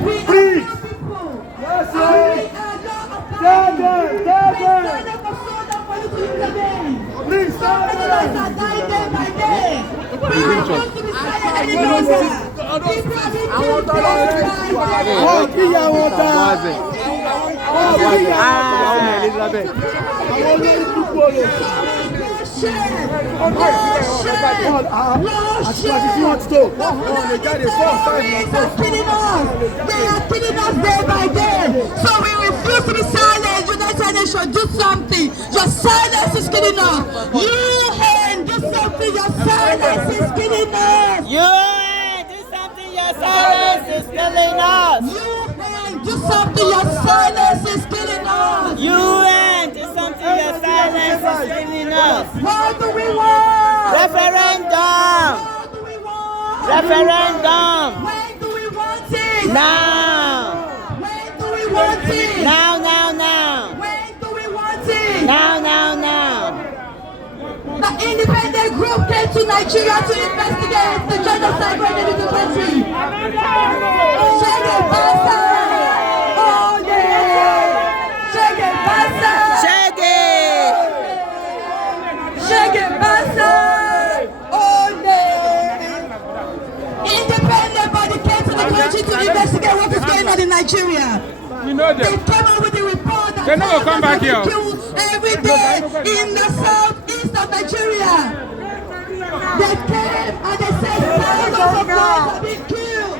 Please. Yes, And sir. we are not abiding. Tell them. It's time for someone for you to intervene. Please, So many lives are dying day by day. We refuse to be silent any longer. People are being killed day by day. Wọ́n kíyàwó ta. Wọ́n kíyàwó ta. Elizabeth. Àwọn olórí púpọ̀ rẹ̀. Àti àti tí wọ́n ti tó. Wọ́n lè jáde fún ọ̀sán They are killing us day by day. So we refuse to be silent. United Nations, do something. Your silence is killing us. UN, do something. Your silence is killing us. UN, do something. Your silence is killing us. UN, do something. Your silence is killing us. UN, do something. Your silence is killing us. What do we want? Referendum. What do we want? Referendum. When do we want it? Now. When do we want it? Now, now, now. When do we want it? Now, now, now. The independent group came to Nigeria to investigate the genocide going on in the country. Shege Basa! Oh yeah! Shege Basa! Shege Basa! Oh yeah! Independent body came to the country to investigate what is going on in Nigeria. We know They them. came out with a report that They're not gonna come back here. killed every day in the southeast of Nigeria. They came and they said thousands of lives have been killed.